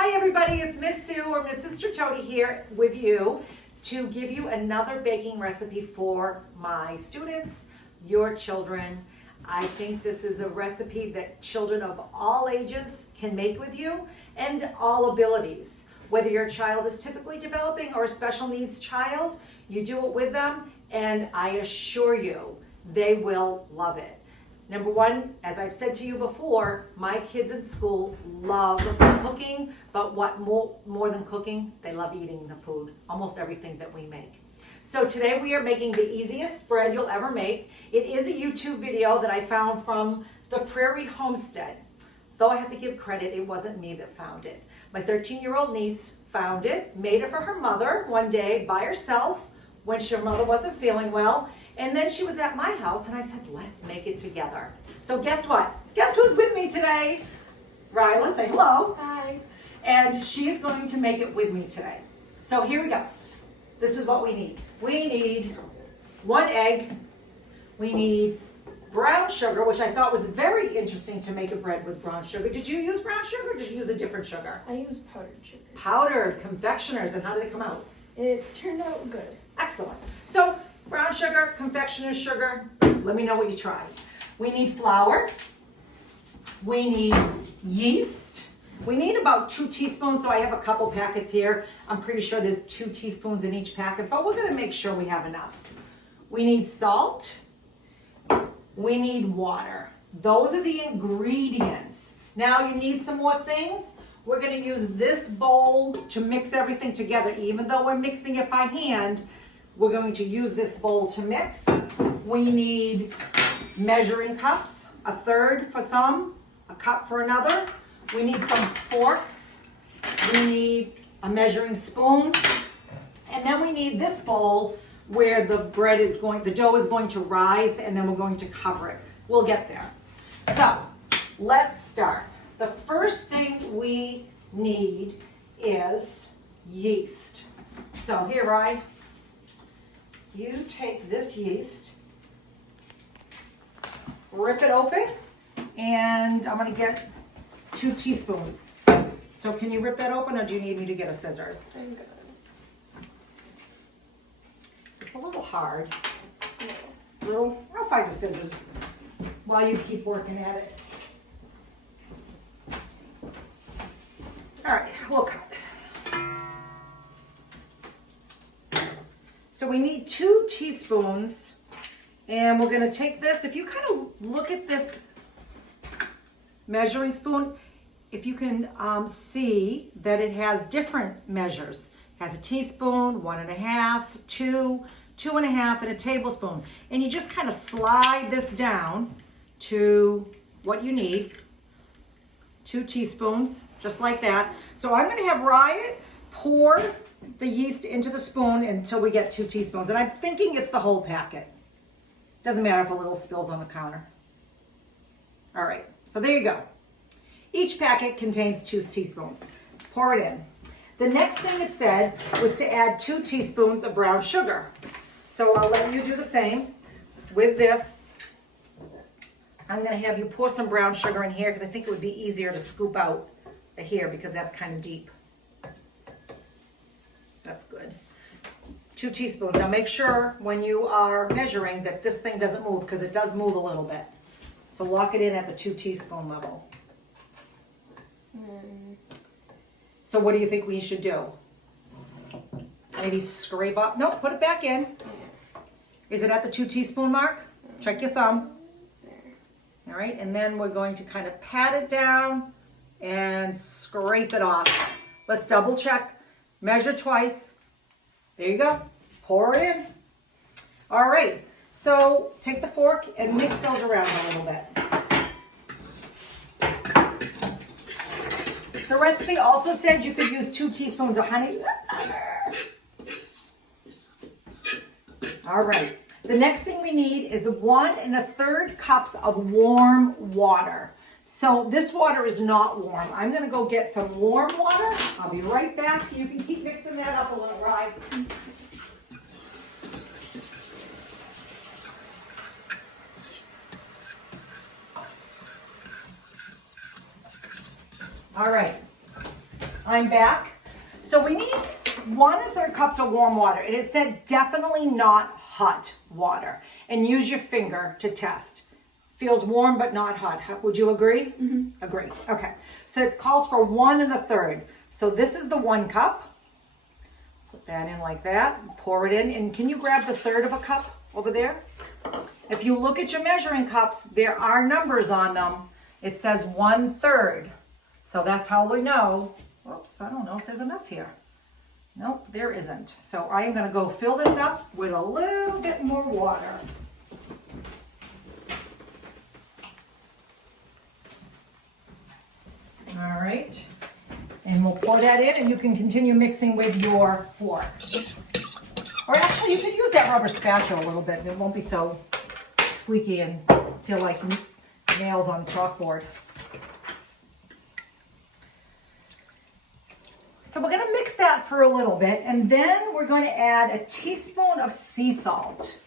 Hi everybody, it's Miss Sue or Miss Sister Tony here with you to give you another baking recipe for my students, your children. I think this is a recipe that children of all ages can make with you and all abilities. Whether your child is typically developing or a special needs child, you do it with them and I assure you they will love it. Number one, as I've said to you before, my kids in school love cooking, but what more than cooking, they love eating the food, almost everything that we make. So today we are making the easiest bread you'll ever make. It is a YouTube video that I found from the Prairie Homestead. Though I have to give credit, it wasn't me that found it. My 13-year-old niece found it, made it for her mother one day by herself when her mother wasn't feeling well. And then she was at my house and I said, let's make it together. So guess what? Guess who's with me today? Rylah, say hello. Hi. And she's going to make it with me today. So here we go. This is what we need. We need 1 egg. We need brown sugar, which I thought was very interesting to make a bread with brown sugar. Did you use brown sugar or did you use a different sugar? I used powdered sugar. Powdered, confectioners, and how did it come out? It turned out good. Excellent. So brown sugar, confectioner's sugar, let me know what you tried. We need flour. We need yeast. We need about 2 teaspoons, so I have a couple packets here. I'm pretty sure there's 2 teaspoons in each packet, but we're gonna make sure we have enough. We need salt. We need water. Those are the ingredients. Now you need some more things. We're gonna use this bowl to mix everything together. Even though we're mixing it by hand, we're going to use this bowl to mix. We need measuring cups, 1/3 for some, a cup for another. We need some forks. We need a measuring spoon. And then we need this bowl where the dough is going to rise and then we're going to cover it. We'll get there. So let's start. The first thing we need is yeast. So here, you take this yeast, rip it open, and I'm gonna get 2 teaspoons. So can you rip that open or do you need me to get a scissors? I'm good. It's a little hard. No. I'll find the scissors while you keep working at it. All right, we'll cut. So we need 2 teaspoons, and we're gonna take this. If you kind of look at this measuring spoon, if you can see that it has different measures. It has a teaspoon, 1.5, 2, 2.5, and a tablespoon. And you just kind of slide this down to what you need. 2 teaspoons, just like that. So I'm gonna have Ryan pour the yeast into the spoon until we get 2 teaspoons. And I'm thinking it's the whole packet. Doesn't matter if a little spills on the counter. All right, so there you go. Each packet contains 2 teaspoons. Pour it in. The next thing it said was to add 2 teaspoons of brown sugar. So I'll let you do the same with this. I'm gonna have you pour some brown sugar in here because I think it would be easier to scoop out the here because that's kind of deep. That's good. 2 teaspoons. Now make sure when you are measuring that this thing doesn't move because it does move a little bit. So lock it in at the 2 teaspoon level. So what do you think we should do? Maybe scrape up? Nope, put it back in. Is it at the 2 teaspoon mark? Check your thumb. All right, and then we're going to kind of pat it down and scrape it off. Let's double check. Measure twice. There you go. Pour it in. All right, so take the fork and mix those around a little bit. The recipe also said you could use 2 teaspoons of honey. All right. The next thing we need is 1 1/3 cups of warm water. So this water is not warm. I'm gonna go get some warm water. I'll be right back. You can keep mixing that up a little, right? All right. I'm back. So we need 1 1/3 cups of warm water. And it said definitely not hot water. And use your finger to test. Feels warm but not hot. Would you agree? Mm-hmm. Agree. Okay. So it calls for 1 1/3. So this is the 1 cup. Put that in like that. Pour it in. And can you grab the 1/3 of a cup over there? If you look at your measuring cups, there are numbers on them. It says 1/3. So that's how we know. Oops, I don't know if there's enough here. Nope, there isn't. So I am going to go fill this up with a little bit more water. All right. And we'll pour that in, and you can continue mixing with your fork. Or actually, you can use that rubber spatula a little bit. It won't be so squeaky and feel like nails on chalkboard. So we're going to mix that for a little bit, and then we're going to add a teaspoon of sea salt.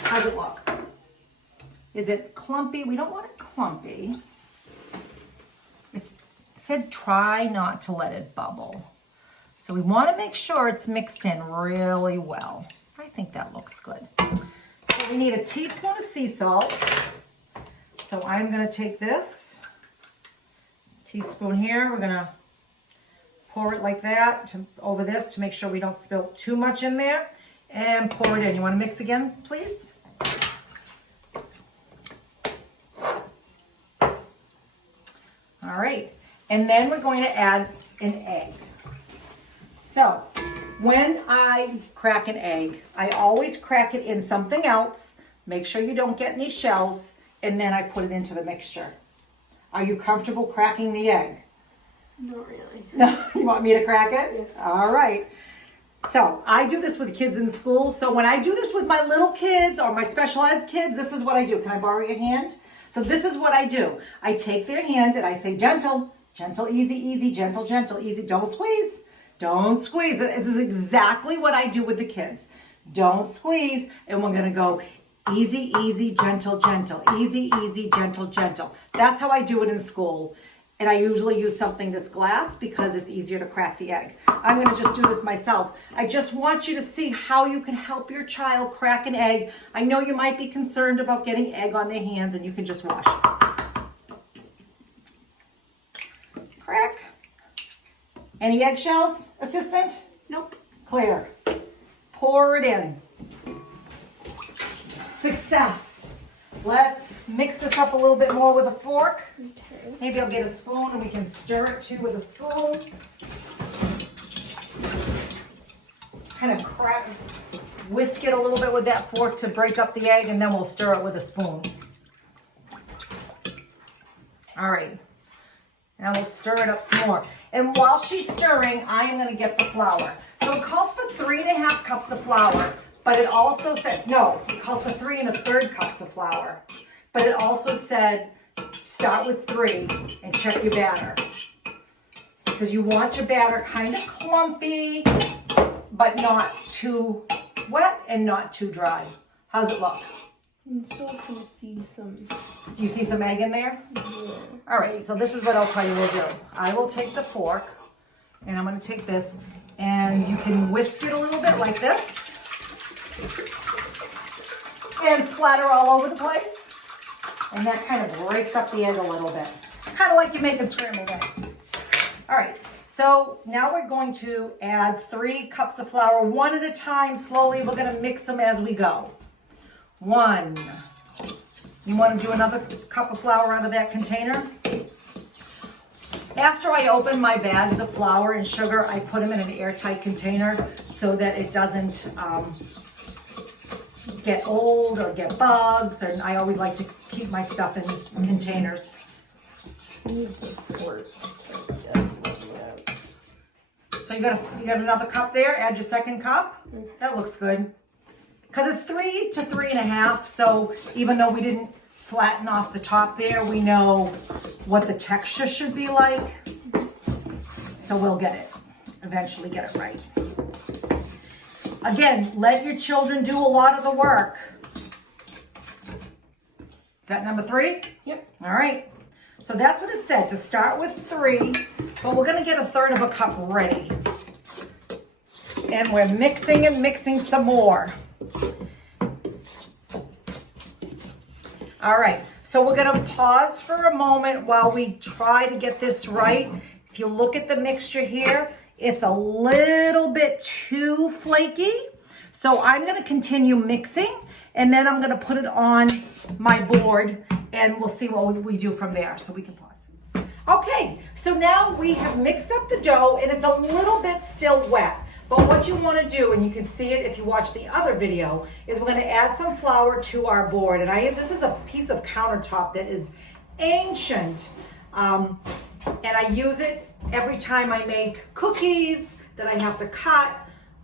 How's it look? Is it clumpy? We don't want it clumpy. It said try not to let it bubble. So we want to make sure it's mixed in really well. I think that looks good. So we need a teaspoon of sea salt. So I'm going to take this teaspoon here. We're going to pour it like that over this to make sure we don't spill too much in there. And pour it in. You want to mix again, please? All right. And then we're going to add an egg. So when I crack an egg, I always crack it in something else. Make sure you don't get any shells. And then I put it into the mixture. Are you comfortable cracking the egg? Not really. No, you want me to crack it? Yes. All right. So I do this with kids in school. So when I do this with my little kids or my special ed kids, this is what I do. Can I borrow your hand? So this is what I do. I take their hand and I say, gentle, gentle, easy, easy, gentle, gentle, easy. Don't squeeze. Don't squeeze. This is exactly what I do with the kids. Don't squeeze. And we're going to go easy, easy, gentle, gentle. Easy, easy, gentle, gentle. That's how I do it in school. And I usually use something that's glass because it's easier to crack the egg. I'm going to just do this myself. I just want you to see how you can help your child crack an egg. I know you might be concerned about getting egg on their hands, and you can just wash it. Crack. Any eggshells, assistant? Nope. Clear. Pour it in. Success. Let's mix this up a little bit more with a fork. Okay. Maybe I'll get a spoon and we can stir it too with a spoon. Kind of crack, whisk it a little bit with that fork to break up the egg, and then we'll stir it with a spoon. All right. Now we'll stir it up some more. And while she's stirring, I am going to get the flour. So it calls for 3 1/2 cups of flour. But it also said, no, it calls for 3 1/3 cups of flour. But it also said, start with 3 and check your batter. Because you want your batter kind of clumpy, but not too wet and not too dry. How's it look? I'm still can see some. Do you see some egg in there? Yeah. All right, so this is what I'll tell you we'll do. I will take the fork, and I'm going to take this, and you can whisk it a little bit like this. And splatter all over the place. And that kind of breaks up the egg a little bit. Kind of like you're making scrambled eggs. All right, so now we're going to add 3 cups of flour, 1 at a time, slowly. We're going to mix them as we go. 1. You want to do another cup of flour out of that container? After I open my bags of flour and sugar, I put them in an airtight container so that it doesn't get old or get bugs, and I always like to keep my stuff in containers. So you got another cup there. Add your second cup. That looks good. Because it's 3 to 3 1/2. So even though we didn't flatten off the top there, we know what the texture should be like. So we'll get it. Eventually get it right. Again, let your children do a lot of the work. Is that number 3? Yep. All right. So that's what it said, to start with 3, but we're gonna get 1/3 of a cup ready. And we're mixing and mixing some more. All right, so we're gonna pause for a moment while we try to get this right. If you look at the mixture here, it's a little bit too flaky. So I'm gonna continue mixing, and then I'm gonna put it on my board, and we'll see what we do from there. So we can pause. Okay, so now we have mixed up the dough, and it's a little bit still wet. But what you want to do, and you can see it if you watch the other video, is we're going to add some flour to our board. And this is a piece of countertop that is ancient, and I use it every time I make cookies that I have to cut,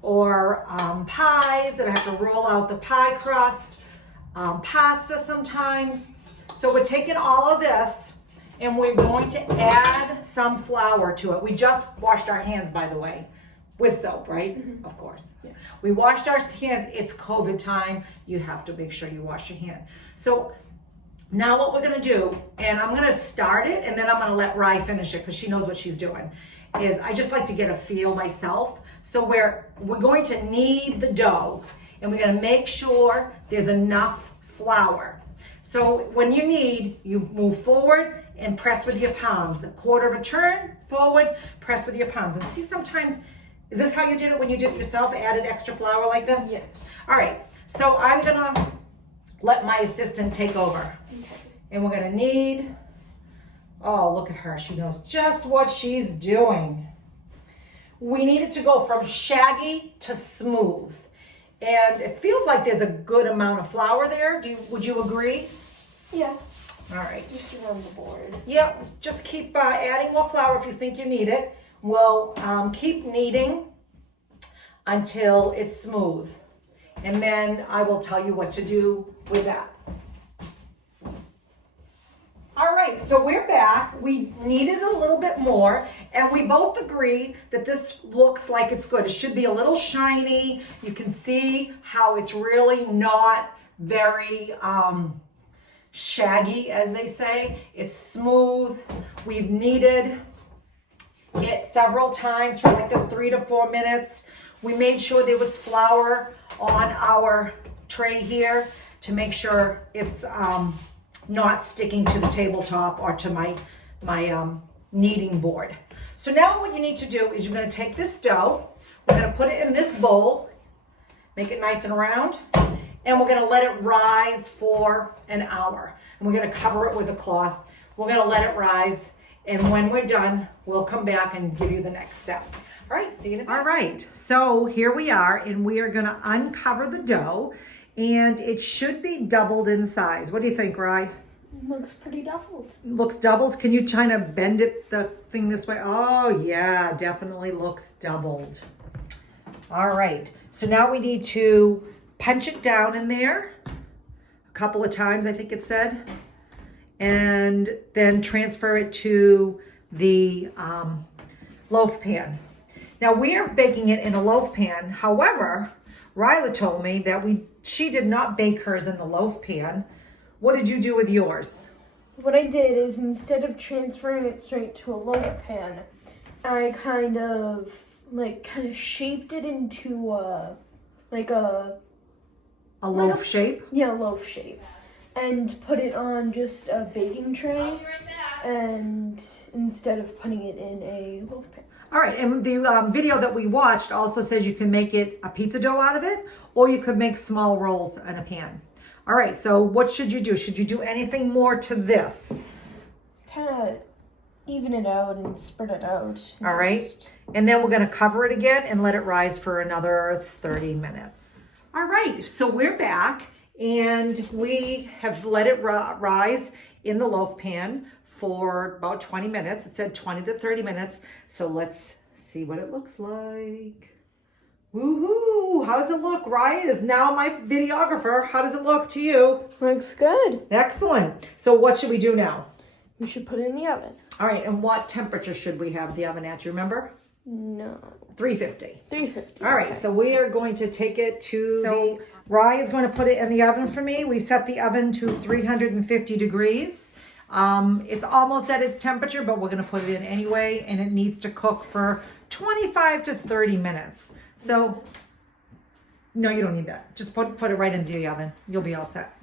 or pies that I have to roll out the pie crust, pasta sometimes. So we're taking all of this, and we're going to add some flour to it. We just washed our hands, by the way. With soap, right? Mm-hmm. Of course. Yes. We washed our hands. It's COVID time. You have to make sure you wash your hand. So now what we're going to do, and I'm going to start it, and then I'm going to let Rye finish it because she knows what she's doing, is I just like to get a feel myself. So we're going to knead the dough, and we're going to make sure there's enough flour. So when you knead, you move forward and press with your palms. 1/4 of a turn forward, press with your palms. And see, sometimes, is this how you did it when you did it yourself? Added extra flour like this? Yes. All right, so I'm gonna let my assistant take over. Okay. And we're gonna knead. Oh, look at her, she knows just what she's doing. We need it to go from shaggy to smooth. And it feels like there's a good amount of flour there. Would you agree? Yeah. All right. Just around the board. Yep, just keep adding more flour if you think you need it. We'll keep kneading until it's smooth. And then I will tell you what to do with that. All right, so we're back. We kneaded a little bit more, and we both agree that this looks like it's good. It should be a little shiny. You can see how it's really not very shaggy, as they say. It's smooth. We've kneaded it several times for like the 3 to 4 minutes. We made sure there was flour on our tray here to make sure it's not sticking to the tabletop or to my kneading board. So now what you need to do is you're going to take this dough, we're going to put it in this bowl, make it nice and round, and we're going to let it rise for an hour. And we're going to cover it with a cloth. We're going to let it rise. And when we're done, we'll come back and give you the next step. All right, see you in a minute. All right, so here we are, and we are gonna uncover the dough, and it should be doubled in size. What do you think, Rye? Looks pretty doubled. Looks doubled? Can you kind of bend it, the thing this way? Oh yeah, definitely looks doubled. All right, so now we need to punch it down in there a couple of times, I think it said. And then transfer it to the loaf pan. Now we are baking it in a loaf pan. However, Rylah told me that she did not bake hers in the loaf pan. What did you do with yours? What I did is, instead of transferring it straight to a loaf pan, I kind of shaped it into a loaf shape? Yeah, loaf shape. And put it on just a baking tray, and instead of putting it in a loaf pan. All right, and the video that we watched also says you can make it a pizza dough out of it, or you could make small rolls in a pan. All right, so what should you do? Should you do anything more to this? Kind of even it out and spread it out. All right, and then we're gonna cover it again and let it rise for another 30 minutes. All right, so we're back. And we have let it rise in the loaf pan for about 20 minutes. It said 20 to 30 minutes. So let's see what it looks like. Woohoo! How does it look? Ryan is now my videographer. How does it look to you? Looks good. Excellent. So what should we do now? We should put it in the oven. All right, and what temperature should we have the oven at? Do you remember? No. 350. 350. All right, okay. So we are going to take it to Rye is going to put it in the oven for me. We've set the oven to 350 degrees. It's almost at its temperature, but we're gonna put it in anyway, and it needs to cook for 25 to 30 minutes. So, no, you don't need that. Just put it right into the oven. You'll be all set.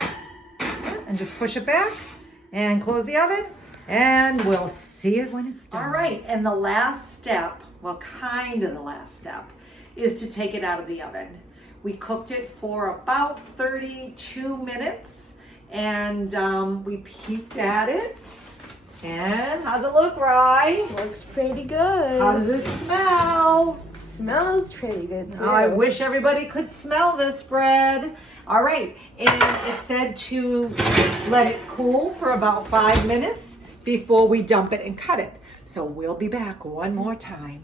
And just push it back and close the oven, and we'll see it when it's done. All right, and the last step, well, kind of the last step, is to take it out of the oven. We cooked it for about 32 minutes, and we peeked at it. And how's it look, Rye? Looks pretty good. How does it smell? Smells pretty good too. Oh, I wish everybody could smell this bread. All right, and it said to let it cool for about 5 minutes before we dump it and cut it. So we'll be back one more time.